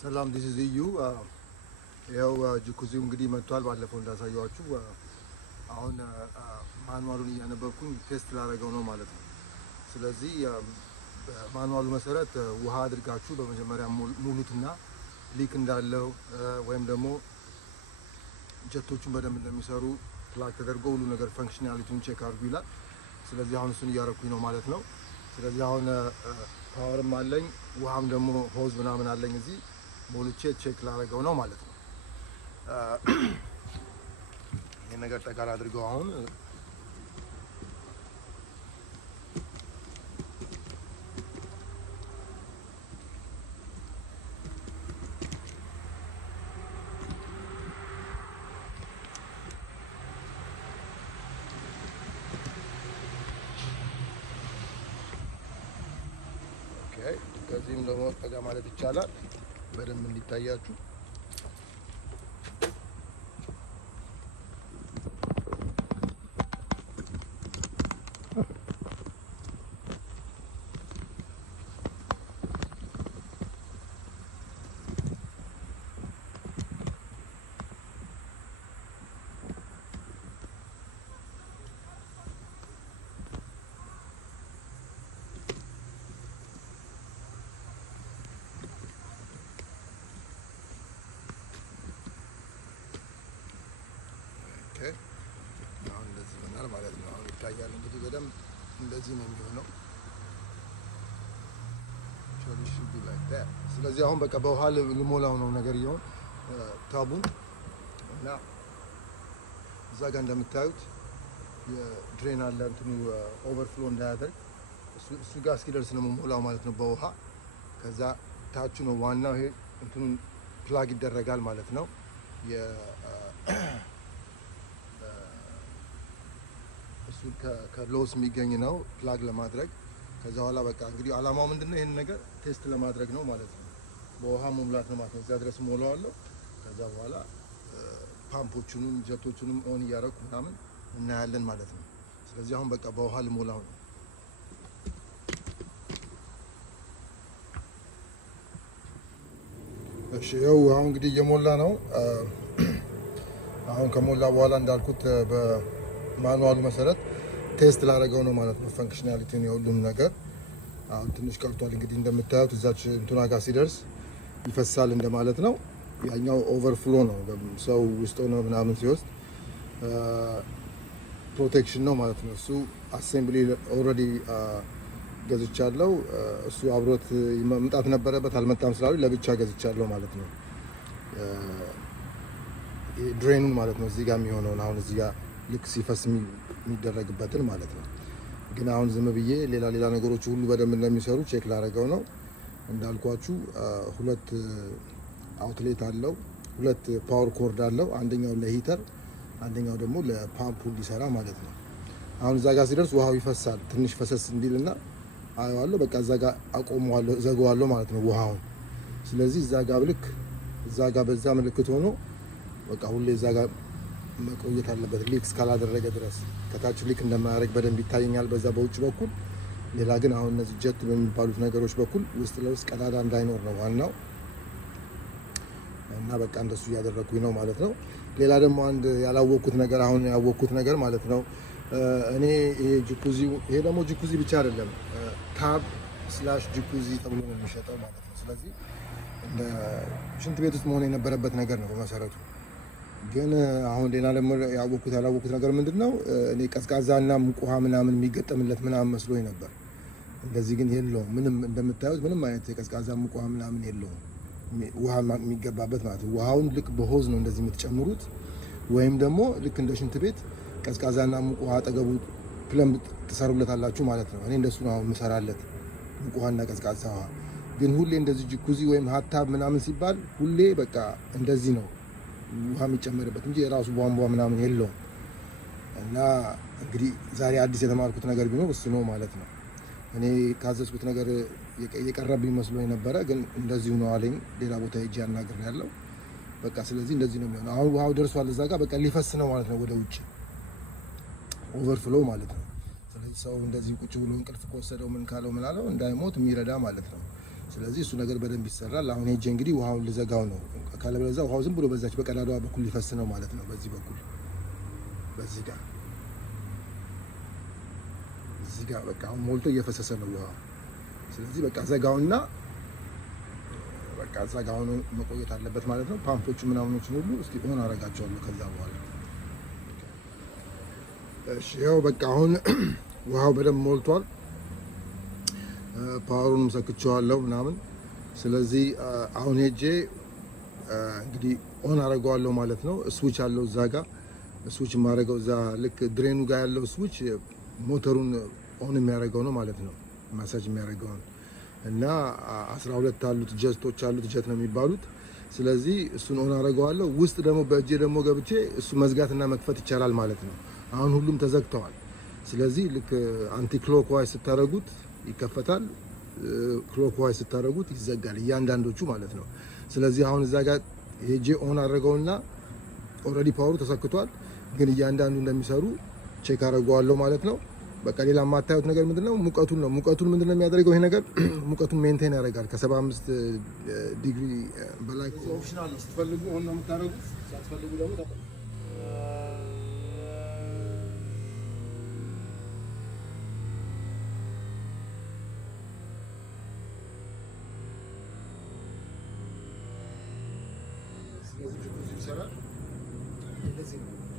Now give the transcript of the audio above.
ሰላም this is you ያው ጁኩዚው እንግዲህ መጥቷል ባለፈው እንዳሳያችሁ አሁን ማኑዋሉን እያነበብኩኝ ቴስት ላደርገው ነው ማለት ነው። ስለዚህ በማኑዋሉ መሰረት ውሃ አድርጋችሁ በመጀመሪያ ሙሉትና ሊክ እንዳለው ወይም ደግሞ ጀቶቹን በደንብ እንደሚሰሩ ፕላግ ተደርጎ ሁሉ ነገር ፈንክሽናሊቲውን ቼክ አድርጉ ይላል። ስለዚህ አሁን እሱን እያደረኩኝ ነው ማለት ነው። ስለዚህ አሁን ፓወርም አለኝ ውሃም ደግሞ ሆዝ ምናምን አለኝ እዚህ ሞልቼ ቼክ ላደርገው ነው ማለት ነው። ይሄን ነገር ጠቃላ አድርገው አሁን ከዚህም ደግሞ ጠጋ ማለት ይቻላል በደንብ እንዲታያችሁ። አሁን እንደዚህ ይሆናል ማለት ነው። አሁን ይታያል እንግዲህ በደንብ እንደዚህ ነው የሚሆነው። ስለዚህ አሁን በቃ በውሃ ልሞላው ነው ነገር ይሆን ታቡን እና እዛ ጋር እንደምታዩት የድሬን አለ እንትኑ ኦቨርፍሎ እንዳያደርግ እሱ ጋር እስኪደርስ ነው የምሞላው ማለት ነው በውሃ። ከዛ ታቹ ነው ዋናው ይሄ እንትኑን ፕላግ ይደረጋል ማለት ነው። እሱ ከሎስ የሚገኝ ነው ፕላግ ለማድረግ። ከዛ በኋላ በቃ እንግዲህ አላማው ምንድነው ይሄን ነገር ቴስት ለማድረግ ነው ማለት ነው። በውሃ መሙላት ነው ማለት ነው። እዛ ድረስ ሞላዋለሁ። ከዛ በኋላ ፓምፖቹንም ጀቶቹንም ኦን እያደረኩ ምናምን እናያለን ማለት ነው። ስለዚህ አሁን በቃ በውሃ ልሞላው ነው። እሺ ያው አሁን እንግዲህ እየሞላ ነው። አሁን ከሞላ በኋላ እንዳልኩት በማኑዋሉ መሰረት ቴስት ላደረገው ነው ማለት ነው። ፈንክሽናሊቲውን የሁሉም ነገር አሁን ትንሽ ቀርቷል። እንግዲህ እንደምታዩት እዛች እንትኗ ጋር ሲደርስ ይፈሳል እንደማለት ነው። ያኛው ኦቨርፍሎ ነው ሰው ውስጥ ነው ምናምን ሲወስድ ፕሮቴክሽን ነው ማለት ነው። እሱ አሴምብሊ ኦልሬዲ ገዝቻለሁ። እሱ አብሮት መምጣት ነበረበት አልመጣም ስላሉ ለብቻ ገዝቻለሁ ማለት ነው። ድሬኑን ማለት ነው እዚህ ጋር የሚሆነውን አሁን እዚህ ጋር ልክ ሲፈስ የሚደረግበትን ማለት ነው። ግን አሁን ዝም ብዬ ሌላ ነገሮች ሁሉ በደንብ እንደሚሰሩ ቼክ ላደርገው ነው። እንዳልኳችሁ ሁለት አውትሌት አለው፣ ሁለት ፓወር ኮርድ አለው። አንደኛው ለሂተር አንደኛው ደግሞ ለፓምፑ እንዲሰራ ማለት ነው። አሁን እዛ ጋር ሲደርስ ውሃው ይፈሳል። ትንሽ ፈሰስ እንዲልና አየዋለሁ። በቃ እዛ ጋር አቆመዋለሁ፣ ዘጋዋለሁ ማለት ነው ውሃውን። ስለዚህ እዛ ጋር ልክ እዛ ጋር በዛ ምልክት ሆኖ በቃ ሁሌ እዛ ጋር መቆየት አለበት ሊክ እስካላደረገ ድረስ። ከታች ሊክ እንደማያደርግ በደንብ ይታየኛል በዛ በውጭ በኩል። ሌላ ግን አሁን እነዚህ ጀት በሚባሉት ነገሮች በኩል ውስጥ ለውስጥ ቀዳዳ እንዳይኖር ነው ዋናው። እና በቃ እንደሱ እያደረኩኝ ነው ማለት ነው። ሌላ ደግሞ አንድ ያላወቅኩት ነገር አሁን ያወቅኩት ነገር ማለት ነው እኔ ይሄ ጁኩዚ፣ ይሄ ደግሞ ጁኩዚ ብቻ አይደለም ታብ ስላሽ ጁኩዚ ተብሎ ነው የሚሸጠው ማለት ነው። ስለዚህ እንደ ሽንት ቤት ውስጥ መሆን የነበረበት ነገር ነው በመሰረቱ። ግን አሁን ሌላ ደግሞ ያላወቅኩት ነገር ምንድነው እኔ ቀዝቃዛና ሙቅ ውሃ ምናምን የሚገጠምለት ምናምን መስሎኝ ነበር። እንደዚህ ግን የለውም። ምንም እንደምታዩት ምንም አይነት የቀዝቃዛ ሙቅ ውሃ ምናምን የለውም። ውሃ የሚገባበት ማለት ነው። ውሃውን ልክ በሆዝ ነው እንደዚህ የምትጨምሩት፣ ወይም ደግሞ ልክ እንደ ሽንት ቤት ቀዝቃዛና ሙቅ ውሃ አጠገቡ ፕለም ትሰሩለታላችሁ ማለት ነው። እኔ እንደሱ ነው የምሰራለት ሙቅ ውሃና ቀዝቃዛ ውሃ። ግን ሁሌ እንደዚህ ጅኩዚ ወይም ሀታብ ምናምን ሲባል ሁሌ በቃ እንደዚህ ነው ውሃ የሚጨመርበት እንጂ የራሱ ቧንቧ ምናምን የለውም። እና እንግዲህ ዛሬ አዲስ የተማርኩት ነገር ቢኖር እሱ ነው ማለት ነው። እኔ ካዘዝኩት ነገር የቀረብኝ መስሎኝ ነበረ፣ ግን እንደዚሁ ነው አለኝ። ሌላ ቦታ ሄጄ አናግሬያለሁ። በቃ ስለዚህ እንደዚህ ነው የሚሆነው። አሁን ውሃው ደርሷል እዛ ጋር በቃ ሊፈስ ነው ማለት ነው ወደ ውጭ ኦቨርፍሎ ማለት ነው። ስለዚህ ሰው እንደዚህ ቁጭ ብሎ እንቅልፍ ከወሰደው ምን ካለው ምን አለው እንዳይሞት የሚረዳ ማለት ነው። ስለዚህ እሱ ነገር በደንብ ይሰራል። አሁን ሄጄ እንግዲህ ውሃውን ልዘጋው ነው። ካለበለዚያ ውሃው ዝም ብሎ በዛች በቀዳዳዋ በኩል ሊፈስ ነው ማለት ነው። በዚህ በኩል በዚህ ጋር እዚህ ጋር በቃ አሁን ሞልቶ እየፈሰሰ ነው ውሃው። ስለዚህ በቃ ዘጋውና በቃ ዘጋው ነው መቆየት አለበት ማለት ነው። ፓምፖቹ ምናምኖችን ሁሉ እስኪ ኦን አደርጋቸዋለሁ ከዛ በኋላ። እሺ ያው በቃ አሁን ውሃው በደንብ ሞልቷል። ፓወሩንም ሰክቼዋለሁ ምናምን። ስለዚህ አሁን ሄጄ እንግዲህ ኦን አደርገዋለሁ ማለት ነው። ስዊች አለው እዛ ጋር ስዊች የማደርገው እዛ ልክ ድሬኑ ጋር ያለው ስዊች ሞተሩን ኦን የሚያደርገው ነው ማለት ነው። ማሳጅ የሚያደርገው ነው እና 12 አሉት ጀቶች አሉት፣ ጀት ነው የሚባሉት። ስለዚህ እሱን ኦን አደርገዋለሁ። ውስጥ ደግሞ በእጄ ደግሞ ገብቼ እሱ መዝጋትና መክፈት ይቻላል ማለት ነው። አሁን ሁሉም ተዘግተዋል። ስለዚህ ልክ አንቲ ክሎክ ዋይዝ ስታደርጉት ይከፈታል፣ ክሎክ ዋይዝ ስታደርጉት ይዘጋል፣ እያንዳንዶቹ ማለት ነው። ስለዚህ አሁን እዛ ጋር ሄጄ ኦን አደረገውና ኦልሬዲ ፓወሩ ተሰክቷል፣ ግን እያንዳንዱ እንደሚሰሩ ቼክ አደርገዋለሁ ማለት ነው። በቃ ሌላ የማታዩት ነገር ምንድነው? ሙቀቱን ነው። ሙቀቱን ምንድነው የሚያደርገው ይሄ ነገር? ሙቀቱን ሜንቴን ያደርጋል ከ75 ዲግሪ በላይ። ኦፕሽናል ነው። ስትፈልጉ ኦን ነው የምታደርጉት፣ ሳትፈልጉ ደግሞ ይሰራል። እንደዚህ ነው።